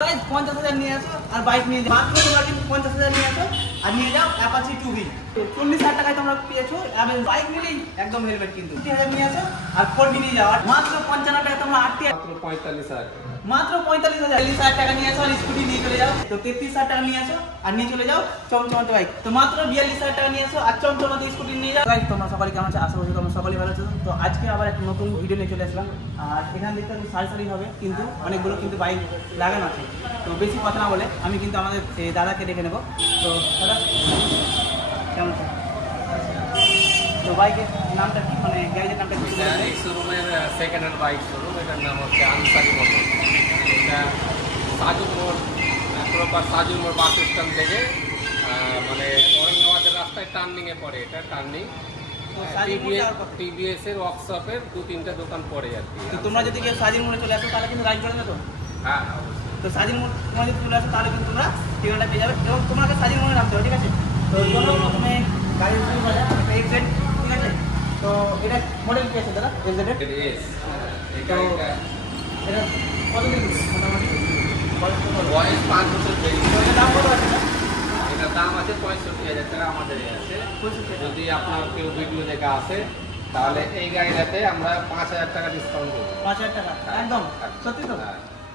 50,000 নিয়ে আসো আর বাইক নিয়ে যাও মাত্র তোমরা কিন্তু 50,000 নিয়ে আসো আর নিয়ে যাও অ্যাপাচি 2B 40,000 টাকায় তোমরা পেয়েছো এবং বাইক নিলেই একদম হেলমেট কিন্তু 30,000 নিয়ে আসো আর 4B নিয়ে যাও আর মাত্র 55 টাকায় তোমরা 8 মাত্র 45,000 টাকা নিয়ে আসো আর স্কুটি নিয়ে চলে যাও তো 33,000 টাকা নিয়ে আসো আর নিয়ে চলে যাও চমচমাতে বাইক তো মাত্র 42,000 টাকা নিয়ে আসো আর চমচমাতে স্কুটি নিয়ে যাও গাইস তোমরা সকালে কেমন আছো আশা করি তোমরা সকলেই ভালো আছো তো আজকে আবার একটা নতুন ভিডিও নিয়ে চলে আসলাম আর এখানে দেখতে সারি হবে কিন্তু অনেকগুলো কিন্তু বাইক লাগানো আছে তো বেশি কথা না বলে আমি কিন্তু আমাদের দাদাকে ডেকে নেব তো দাদা কেমন আছো তো বাইকের নামটা কি মানে গ্যারেজের নামটা কি এই শোরুমের সেকেন্ড হ্যান্ড বাইক শোরুম এটার নাম হচ্ছে আনসারি মোটর এটা সাজুর মোড় প্রপার সাজুর মোড় বাস স্ট্যান্ড থেকে মানে ঔরঙ্গাবাদের রাস্তায় টার্নিংয়ে পড়ে এটা টার্নিং টিভিএস এর ওয়ার্কশপের 2-3টা দোকান পড়ে আর কি। তো তোমরা যদি কেউ সাজির মোড়ে চলে আসো তাহলে কিন্তু রাইড করে তো হ্যাঁ তো সাজির মোড় তোমরা যদি চলে আসো তাহলে কিন্তু তোমরা ঠিকানাটা পেয়ে যাবে এবং তোমাকে সাজির মোড়ে নামতে হবে ঠিক আছে তো চলো প্রথমে গাড়ির শুরু করা যাক এক্সেট ঠিক আছে তো এটা মডেল কি আছে দাদা এক্সেট এটা কতদিন মোটামুটি বয়স 5 বছর দেরি এটার দাম কত আছে না এটার দাম আছে 65,000 টাকা আমাদের আছে। যদি আপনার কেউ ভিডিও দেখে আসে তাহলে এই গাড়িটাতে আমরা 5,000 টাকা ডিসকাউন্ট দেবো। 5,000 টাকা একদম সত্যি তো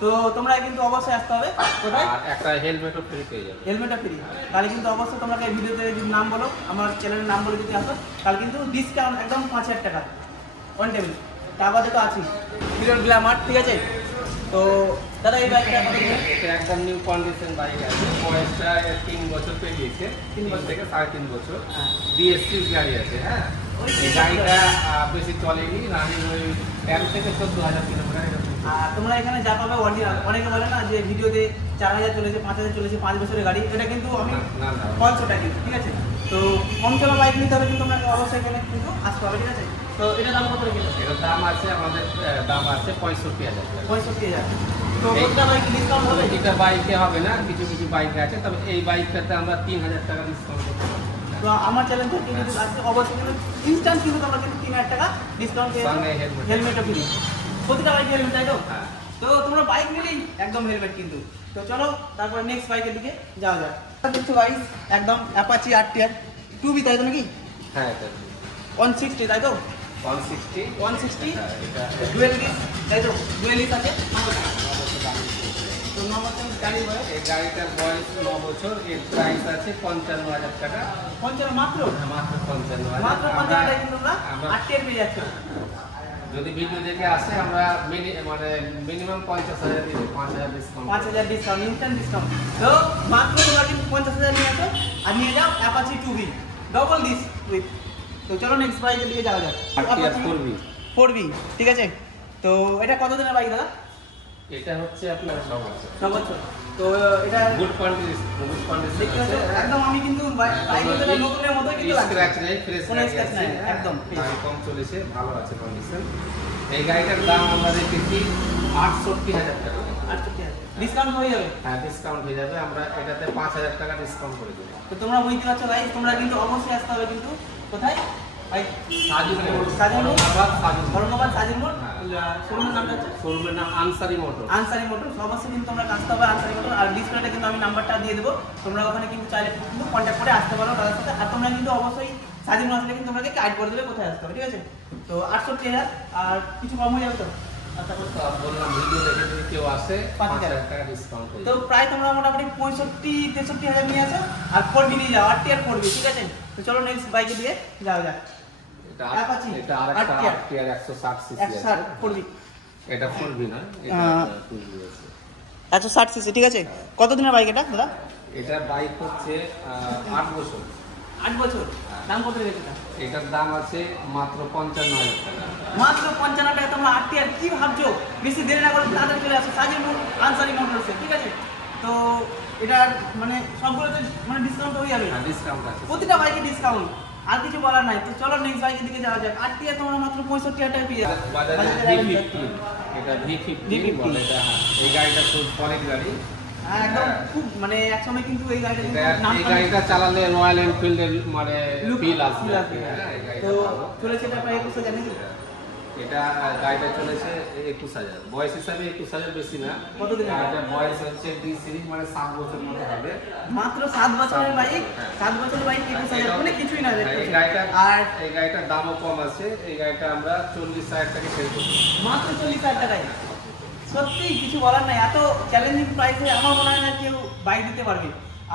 তো তোমরা কিন্তু অবশ্যই আসতে হবে কোথায় আর একটা হেলমেটও ফ্রি পেয়ে যাবে হেলমেটটা ফ্রি তাহলে কিন্তু অবশ্যই তোমরা এই ভিডিওতে যদি নাম বলো আমার চ্যানেলের নাম বলে যদি আসো তাহলে কিন্তু ডিসকাউন্ট একদম 5,000 টাকা অন টেবিল তারপর তো আছি বিরল গ্ল্যামার ঠিক আছে তো দাদা এই বাইকটা এটা একদম নিউ কন্ডিশন বাইক আছে বয়সটা 3 বছর পেরিয়েছে 3 বছর থেকে 3.5 বছর বিএসসি গাড়ি আছে হ্যাঁ এই গাড়িটা বেশি চলেনি রানিং ওই 13 থেকে 14,000 কিলোমিটার আর তোমরা এখানে যা পাবে অরিজিনাল অনেকে বলে না যে ভিডিওতে 4,000 চলেছে 5,000 চলেছে 5 বছরের গাড়ি এটা কিন্তু আমি ফলসটা কিন্তু ঠিক আছে তো কম চলা বাইক নিতে হবে কিন্তু তোমরা অবশ্যই এখানে কিন্তু আসতে হবে ঠিক আছে তো এটা দাম কত রেখেছো এটার দাম আছে আমাদের দাম আছে 65,000 টাকা 65,000 তো প্রত্যেকটা বাইকে ডিসকাউন্ট হবে এটা বাইকে হবে না কিছু কিছু বাইক আছে তবে এই বাইকটাতে আমরা 3,000 টাকা ডিসকাউন্ট করতে পারবো তো আমার চ্যানেল থেকে যদি আসতে অবশ্যই কিন্তু ইনস্ট্যান্ট কিন্তু তোমরা কিন্তু 3,000 টাকা ডিসকাউন্ট পেয়ে যাবে হেলমেটও ফ্রি প্রতিটা বাইকে হেলমেট তাই তো তো তোমরা বাইক নিলেই একদম হেলমেট কিন্তু তো চলো তারপর নেক্সট বাইকের দিকে যাওয়া যাক দেখছো গাইস একদম অ্যাপাচি আরটিআর 2B তাই তো নাকি হ্যাঁ এটা 160 তাই তো 160 ডুয়েল ডিস তাই তো ডুয়েল ডিস আছে তো নম্বরটা গাড়ি বয়স এই গাড়িটার বয়স 9 বছর এর প্রাইস আছে 55,000 টাকা 55 মাত্র 55,000 মাত্র 55 টাকা কিন্তু তোমরা আরটিআর পেয়ে যাচ্ছ যদি ভিডিও দেখে আসে আমরা মানে মিনিমাম 50,000 দিব 5,000 ডিসকাউন্ট 5,000 ডিসকাউন্ট ইনস্ট্যান্ট ডিসকাউন্ট তো মাত্র তোমরা কিন্তু 50,000 নিয়ে আসো আর নিয়ে যাও Apache 2B double disc with তো চলো নেক্সট বাইকের দিকে যাওয়া যাক আরটিআর 4B ঠিক আছে তো এটা কত দিনের বাইক দাদা এটা হচ্ছে আপনার 9 বছর তো এটা গুড কন্ডিশন দেখতে পাচ্ছ একদম আমি কিন্তু বাইকটা নতুনের মতোই কিন্তু লাগছে স্ক্র্যাচ নেই ফ্রেশ কোনো স্ক্র্যাচ নাই একদম কম চলেছে ভালো আছে কন্ডিশন এই গাড়িটার দাম আমরা রেখেছি 68,000 টাকা 68,000 ডিসকাউন্ট হয়ে যাবে হ্যাঁ ডিসকাউন্ট হয়ে যাবে আমরা এটাতে 5,000 টাকা ডিসকাউন্ট করে দেব তো তোমরা বুঝতে পারছো গাইস তোমরা কিন্তু অবশ্যই আসতে হবে কিন্তু কোথায় ভাই সাজির মোড় ঔরঙ্গাবাদ সাজির মোড় শোরুমের নামটা হচ্ছে শোরুমের নাম আনসারি মোটর অবশ্যই কিন্তু তোমরা আসতে হবে আনসারি মোটর আর ডিসপ্লেতে কিন্তু আমি নাম্বারটা দিয়ে দেবো তোমরা ওখানে কিন্তু চাইলে কিন্তু কন্ট্যাক্ট করে আসতে পারো তাদের সাথে আর তোমরা কিন্তু অবশ্যই সাজির মোড় আসলে কিন্তু তোমাকে গাইড করে দেবে কোথায় আসতে হবে ঠিক আছে তো 68,000 আর কিছু কম হয়ে যাবে তো বললাম ভিডিও দেখে যদি কেউ আসে 5,000 টাকা ডিসকাউন্ট তো প্রায় তোমরা মোটামুটি 65-63,000 নিয়ে আসো আর 4B নিয়ে যাও আরটিআর 4B ঠিক আছে তো চলো নেক্সট বাইকে দিয়ে যাওয়া যাক এটা আরেকটা আরটিআর 160 সিসি আছে 160 4B এটা 4B না এটা 2B আছে 160 সিসি ঠিক আছে কত দিনের বাইক এটা দাদা এটা বাইক হচ্ছে 8 বছর 8 বছর দাম কত রেখেছো এটার দাম আছে মাত্র 55,000 টাকা মাত্র 55 টাকা তোমরা আরটিআর কি ভাবছো বেশি দেরি না করে তাড়াতাড়ি চলে আসো সাজির মোড় আনসারি মোটরসে ঠিক আছে তো এটা মানে সবগুলোতে মানে ডিসকাউন্ট হয়ে যাবে ডিসকাউন্ট আছে প্রতিটা বাইকে ডিসকাউন্ট আর কিছু বলার নাই তো চলো নেক্সট বাইকের দিকে যাওয়া যাক আরটিআর তোমরা মাত্র 65,000 টাকা পেয়ে যাবে বাজাজের V50 এটা V50 বলে এটা এই গাড়িটা খুব পরের গাড়ি হ্যাঁ একদম খুব মানে একসময় কিন্তু এই গাড়িটা চালালে রয়্যাল এনফিল্ডের মানে ফিল আসবে তো চলেছে এটা প্রায় 21,000 নাকি এটা গাড়িটা চলেছে 21,000, বয়স হিসাবে 21,000 বেশি না। কতদিন? এটা বয়স হচ্ছে ডি সিরিজ, মানে 7 বছর মতো হবে। মাত্র 7 বছরের বাইক, 7 বছরের বাইক 21,000 মানে কিছুই না। এই গাড়িটা আর এই গাড়িটার দামও কম আছে। এই গাড়িটা আমরা 40,000 টাকা সেল করছি, মাত্র 40,000 টাকায়। সত্যি কিছু বলার নাই, এত চ্যালেঞ্জিং প্রাইসে আমার মনে হয় না কেউ বাইক দিতে পারবে।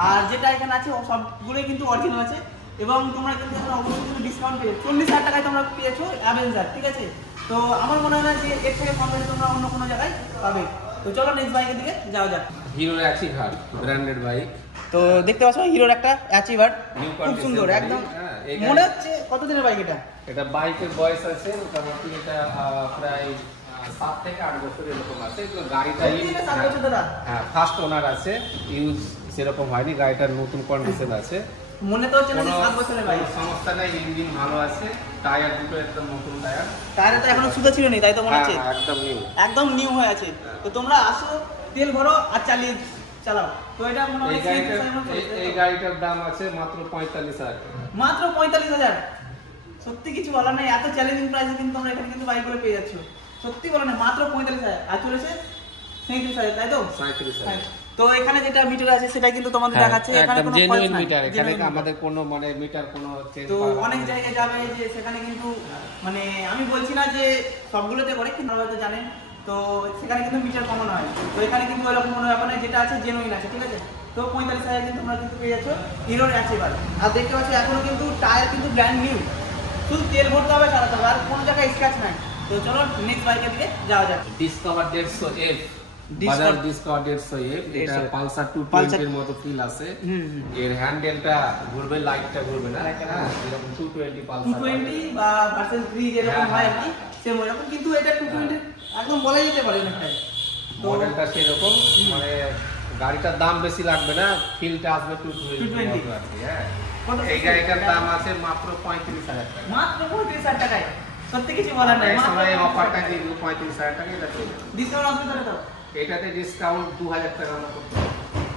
আর যেটা এখানে আছে সবগুলোই কিন্তু অরিজিনাল আছে, এবং তোমরা কিন্তু এখানে অবশ্যই কিন্তু ডিসকাউন্ট পেয়ে 40,000 টাকায় তোমরা পেয়েছো অ্যাভেঞ্জার, ঠিক আছে? তো আমার মনে হয় না যে এর থেকে কম দামে তোমরা অন্য কোনো জায়গায় পাবে। তো চলো নেক্সট বাইকের দিকে যাওয়া যাক। হিরোর অ্যাচিভার ব্র্যান্ডেড বাইক। তো দেখতে পাচ্ছ হিরোর একটা অ্যাচিভার, খুব সুন্দর একদম। মনে হচ্ছে কতদিনের বাইক এটা? এটা বাইকের বয়স আছে মোটামুটি, এটা প্রায় 7 থেকে 8 বছর এরকম আছে। গাড়িটা হ্যাঁ ফার্স্ট ওনার আছে, ইউজ সেরকম হয়নি, গাড়িটার নতুন কন্ডিশন আছে। মনে তো হচ্ছে না 7 বছরের বাইক। সমস্যা নাই, ইঞ্জিন ভালো আছে, টায়ার দুটো একদম নতুন টায়ার। টায়ারে তো এখনো সুদা ছিল না, তাই তো মনে হচ্ছে একদম নিউ, একদম নিউ হয়ে আছে। তো তোমরা আসো, তেল ভরো আর চালাও। তো এটা মনে হয় এই গাড়িটার দাম আছে মাত্র 45,000, মাত্র 45,000। সত্যি কিছু বলার নাই, এত চ্যালেঞ্জিং প্রাইসে কিন্তু তোমরা এখানে কিন্তু বাইকগুলো পেয়ে যাচ্ছ। সত্যি বলার নাই, মাত্র 45,000। আর চলেছে 37,000, তাই তো? 37,000। তো এখানে যেটা মিটার আছে সেটা কিন্তু তোমাদের দেখাচ্ছে, এখানে কোনো জেনুইন মিটার, এখানে আমাদের কোনো মানে মিটার কোনো চেঞ্জ। তো অনেক জায়গায় যাবে যে সেখানে কিন্তু মানে আমি বলছি না যে সবগুলোতে করে, কিন্তু হয়তো জানেন, তো সেখানে কিন্তু মিটার কমানো হয়। তো এখানে কিন্তু ওইরকম কোনো ব্যাপার নেই, যেটা আছে জেনুইন আছে, ঠিক আছে? তো 45,000 কিন্তু তোমরা কিন্তু পেয়ে যাচ্ছ হিরোর অ্যাচিভার। আর দেখতে পাচ্ছ এখনো কিন্তু টায়ার কিন্তু ব্র্যান্ড নিউ, শুধু তেল ভরতে হবে, চালাতে হবে, আর কোনো জায়গায় স্ক্র্যাচ নাই। তো চলো নেক্সট বাইকের দিকে যাওয়া যাক। Discover 150F, Bajaj discover 150F। এটা পালসার 220 এর মতো ফিল আছে। এর হ্যান্ডেলটা ঘুরবে, লাইটটা ঘুরবে না, হ্যাঁ এরকম 220 পালসার 220 বা ভার্সন 3 যেরকম হয় আর কি, সেম ওরকম, কিন্তু এটা 220 একদম বলা যেতে পারে না। মডেলটা সেরকম, মানে গাড়িটার দাম বেশি লাগবে না, ফিলটা আসবে 220 আর কি। হ্যাঁ এই গাড়িটার দাম আছে মাত্র 35,000 টাকা, মাত্র 35,000 টাকায়। সত্যি কিছু বলার নাই, মাত্র এই অফারটা দিয়ে 35,000 টাকা এটা চলে যাবে। ডিসকাউন্ট আসবে তাহলে তো? এটাতে ডিসকাউন্ট 2,000 টাকা আমরা করতে পারি।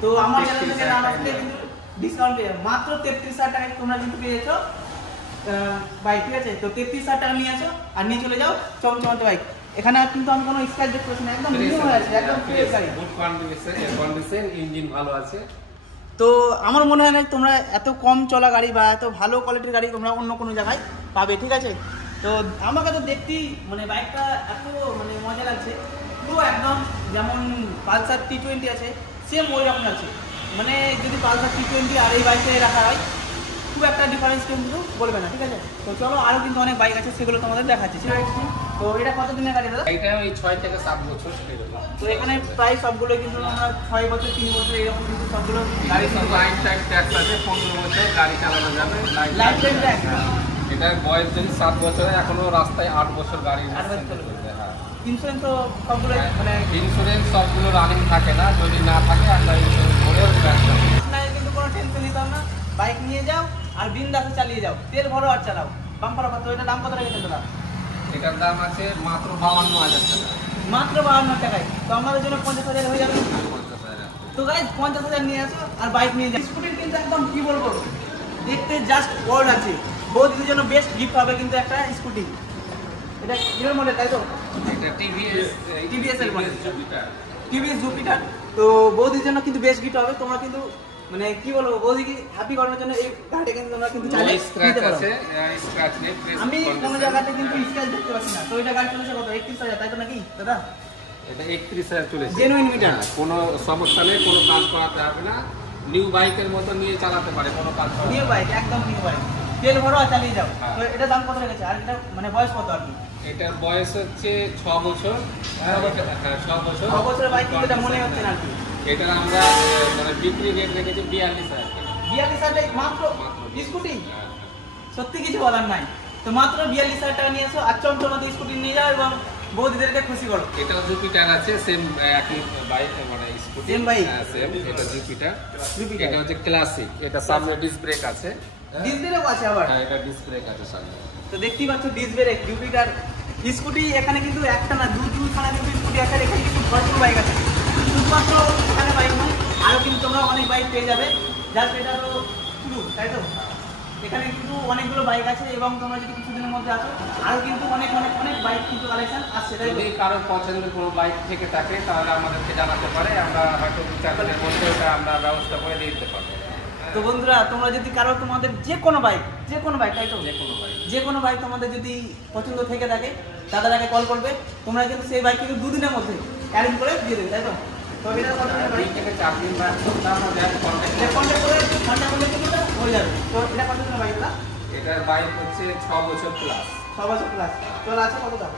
তো আমার চ্যানেল থেকে নাম আসলে কিন্তু ডিসকাউন্ট পেয়ে মাত্র 33,000 টাকায় তোমরা কিন্তু পেয়েছো বাইক, ঠিক আছে? তো 33,000 টাকা নিয়ে আসো আর নিয়ে চলে যাও চমচমাতে বাইক। এখানে কিন্তু আমি কোনো স্ক্র্যাচ দেখতে পাচ্ছি না, একদম নিউ হয়ে আছে, একদম ফ্রেশ গাড়ি, গুড কন্ডিশন, ইঞ্জিন ভালো আছে। তো আমার মনে হয় না তোমরা এত কম চলা গাড়ি বা এত ভালো কোয়ালিটির গাড়ি তোমরা অন্য কোনো জায়গায় পাবে, ঠিক আছে? তো আমাকে তো দেখতেই মানে বাইকটা এত মানে মজা লাগছে, পুরো একদম যেমন পালসার T20 আছে সেম ওই রকম আছে। মানে যদি পালসার T20 আর এই বাইকে রাখা হয় খুব একটা ডিফারেন্স কিন্তু বলবে না, ঠিক আছে? তো চলো আরও কিন্তু অনেক বাইক আছে, সেগুলো তোমাদের দেখাচ্ছি, ঠিক আছে? তো এটা কত দিনের গাড়ি দাদা? এটা ওই 6 থেকে 7 বছর এরকম। তো এখানে প্রায় সবগুলো কিন্তু আমরা 6 বছর 3 বছর এরকম কিন্তু সবগুলো গাড়ি সব লাইফ টাইম ট্যাক্স আছে, 15 বছর গাড়ি চালানো যাবে, লাইফ টাইম ট্যাক্স। এটার বয়স যদি 7 বছর, এখনো রাস্তায় 8 বছর গাড়ি চলবে। হ্যাঁ ইন্স্যুরেন্স তো সবগুলো মানে ইন্স্যুরেন্স সবগুলো রানিং থাকে না, যদি না থাকে আমরা ইন্স্যুরেন্স করেও না, কিন্তু কোনো টেনশন নিতে হবে না, বাইক নিয়ে যাও আর বিন্দাসে চালিয়ে যাও, তেল ভরো আর চালাও, বাম্পার অফার। তো এটার দাম কত রেখেছে দাদা? এটার দাম আছে মাত্র 52,000 টাকা, মাত্র 52 টাকায়। তো আমাদের জন্য 50,000 হয়ে যাবে। 50,000। তো গাইস 50,000 নিয়ে আসো আর বাইক নিয়ে যাও। স্কুটির কিন্তু একদম কি বলবো, দেখতে জাস্ট ওয়ার্ল্ড আছে, বৌদিদের জন্য বেস্ট গিফট হবে কিন্তু একটা স্কুটি। এটা হিরোর মডেল, তাই তো? এটা টিভিএস এর মডেল, জুপিটার। TVS Jupiter. তো বৌদির জন্য কিন্তু বেস্ট গিফট হবে। তোমরা কিন্তু মানে কি বলবো, বৌদিকে হ্যাপি করানোর জন্য এই গাড়িটা কিন্তু তোমরা কিন্তু চাইলে নিতে পারো। স্ক্র্যাচ নেই, আমি কোনো জায়গাতে কিন্তু স্ক্র্যাচ দেখতে পাচ্ছি না। তো এটা গাড়ি চলেছে কত? 31,000, তাই তো নাকি দাদা? এটা 31,000 চলেছে, জেনুইন মিটার, কোনো সমস্যা নেই, কোনো কাজ করাতে হবে না, নিউ বাইকের মতো নিয়ে চালাতে পারে, কোনো কাজ করাতে হবে না। নিউ বাইক, একদম নিউ বাইক, তেল ভরো আর চালিয়ে যাও। তো এটা দাম কত রেখেছে আর এটা মানে বয়স কত আর কি? এটার বয়স হচ্ছে 6 বছর। হ্যাঁ 6 বছর। 6 বছরের বাইক কিন্তু এটা মনে হচ্ছে না আর কি। এটার আমরা মানে বিক্রি রেট রেখেছি 42,000 টাকা। 42,000 মাত্র স্কুটি? সত্যি কিছু বলার নাই। তো মাত্র 42,000 টাকা নিয়ে এসো আর চমচমাতে স্কুটি নিয়ে যাও এবং বৌদিদেরকে খুশি করো। এটাও জুপিটার আছে, সেম একই বাইক, মানে স্কুটি সেম বাইক, সেম। এটা জুপিটার, এটা হচ্ছে ক্লাসিক। এটা সামনে ডিস্ক ব্রেক আছে, ডিস্ক ব্রেক আছে আবার? হ্যাঁ এটা ডিস্ক ব্রেক আছে সামনে। তো দেখতেই পাচ্ছ ডিস্ক ব্রেক, জুপিটার স্কুটি। এখানে কিন্তু একটা না দুখানা কিন্তু স্কুটি আছে, এখানে কিন্তু ভরপুর বাইক আছে। শুধুমাত্র এখানে বাইক নয়, আরও কিন্তু তোমরা অনেক বাইক পেয়ে যাবে। জাস্ট এটা তো শুরু, তাই তো? এখানে কিন্তু অনেকগুলো বাইক আছে এবং তোমরা যদি কিছুদিনের মধ্যে আসো আরও কিন্তু অনেক অনেক অনেক বাইক কিন্তু কালেকশন আসছে। তাই যদি কারোর পছন্দের কোনো বাইক থেকে থাকে তাহলে আমাদেরকে জানাতে পারে, আমরা হয়তো 2-4 দিনের মধ্যে ওটা আমরা ব্যবস্থা করে দিয়ে দিতে পারবো। তো বন্ধুরা তোমরা যদি কারো তোমাদের যে কোনো বাইক তাই তো যে কোনো বাইক তোমাদের যদি পছন্দ থেকে থাকে দাদাটাকে কল করবে, তোমরা কিন্তু সেই বাইক কিন্তু 2 দিনের মধ্যে অ্যারেঞ্জ করে দিয়ে দেবে, তাই তো? তো এটা কত টাকা? 2 থেকে 4 দিন বা সপ্তাহের মধ্যে কন্ট্যাক্ট করলে কিন্তু হয়ে যাবে। তো এটা কত টাকা বাইকটা? এটার বাইক হচ্ছে 6 বছর প্লাস। 6 বছর প্লাস চলা আছে। কত টাকা?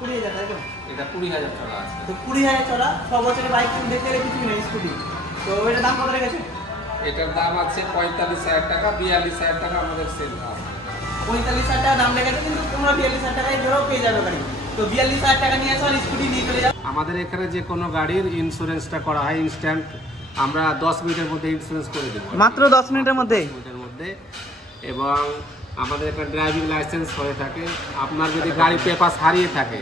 20,000, তাই তো? এটা 20,000 চলা আছে। তো 20,000 চলা 6 বছরের বাইক কিন্তু দেখতে গেলে কিছু নেই স্কুটি। তো এটার দাম কত রেখেছে? এটার দাম আছে 45,000 টাকা, 42,000 টাকা আমাদের সেল আছে। 45,000 টাকা দাম রেখেছে, কিন্তু তোমরা 42,000 টাকায় ধরেও পেয়ে যাবে গাড়ি। তো 42,000 টাকা নিয়ে আসো আর স্কুটি নিয়ে চলে যাও। আমাদের এখানে যে কোনো গাড়ির ইন্স্যুরেন্সটা করা হয় ইনস্ট্যান্ট, আমরা 10 মিনিটের মধ্যে ইন্স্যুরেন্স করে দেবো, মাত্র 10 মিনিটের মধ্যে। এবং আমাদের এখানে ড্রাইভিং লাইসেন্স হয়ে থাকে। আপনার যদি গাড়ি পেপার হারিয়ে থাকে,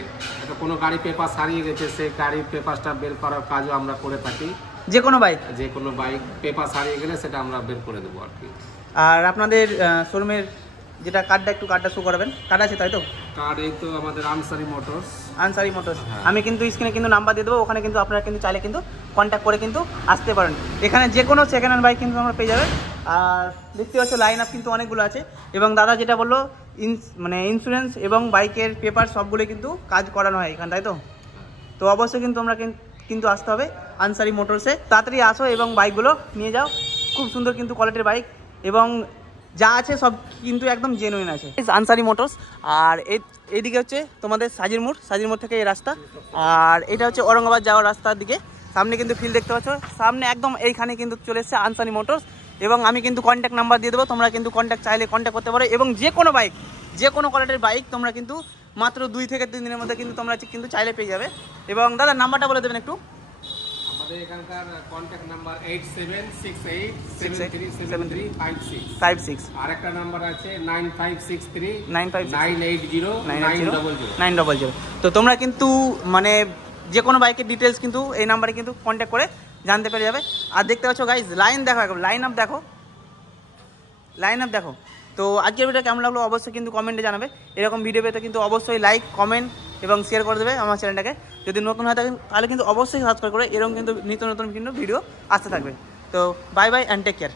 কোনো গাড়ি পেপার হারিয়ে গেছে, সেই গাড়ির পেপারটা বের করার কাজও আমরা করে থাকি। যে কোনো বাইক পেপার হারিয়ে গেলে সেটা আমরা বের করে দেবো আর কি। আর আপনাদের শোরুমের যেটা কার্ডটা শো করাবেন, কার্ড আছে তাই তো? কার্ড এই তো আমাদের আনসারি মোটরস। আমি কিন্তু স্ক্রিনে কিন্তু নাম্বার দিয়ে দেবো, ওখানে কিন্তু আপনারা কিন্তু চাইলে কিন্তু কন্ট্যাক্ট করে কিন্তু আসতে পারেন। এখানে যে কোনো সেকেন্ড হ্যান্ড বাইক কিন্তু আমরা পেয়ে যাবেন। আর দেখতে পাচ্ছ লাইন আপ কিন্তু অনেকগুলো আছে, এবং দাদা যেটা বললো মানে ইন্স্যুরেন্স এবং বাইকের পেপার সবগুলো কিন্তু কাজ করানো হয় এখানে, তাই তো? তো অবশ্যই কিন্তু তোমরা কিন্তু আসতে হবে আনসারি মোটরসে। তাড়াতাড়ি আসো এবং বাইকগুলো নিয়ে যাও। খুব সুন্দর কিন্তু কোয়ালিটির বাইক, এবং যা আছে সব কিন্তু একদম জেনুইন আছে। আনসারি মোটরস। আর এইদিকে হচ্ছে তোমাদের সাজির মোড় থেকে এই রাস্তা, আর এটা হচ্ছে ঔরঙ্গাবাদ যাওয়ার রাস্তার দিকে। সামনে কিন্তু ফিল্ড দেখতে পাচ্ছ, সামনে একদম এইখানে কিন্তু চলে এসেছে আনসারি মোটরস। এবং আমি কিন্তু কন্ট্যাক্ট নাম্বার দিয়ে দেবো, তোমরা কিন্তু চাইলে কন্ট্যাক্ট করতে পারো। এবং যে কোনো বাইক, যে কোনো কোয়ালিটির বাইক তোমরা কিন্তু মাত্র 2 থেকে 3 দিনের মধ্যে কিন্তু তোমরা কিন্তু চাইলে পেয়ে যাবে। এবং দাদা নাম্বারটা বলে দেবেন একটু। আমাদের এখানকার কন্ট্যাক্ট নাম্বার 8768737356। আর একটা নাম্বার আছে 9563980900। তো তোমরা কিন্তু মানে যে কোনো বাইকের ডিটেলস কিন্তু এই নাম্বারে কিন্তু কন্ট্যাক্ট করে জানতে পেরে যাবে। আর দেখতে পাচ্ছ গাইজ লাইন আপ দেখো। তো আজকের ভিডিও কেমন লাগলো অবশ্যই কিন্তু কমেন্টে জানাবে। এরকম ভিডিও পেতে কিন্তু অবশ্যই লাইক, কমেন্ট এবং শেয়ার করে দেবে আমার চ্যানেলটাকে। যদি নতুন হয় থাকেন তাহলে কিন্তু অবশ্যই সাবস্ক্রাইব করে, এরকম কিন্তু নিত্য নতুন কিন্তু ভিডিও আসতে থাকবে। তো bye bye and take care.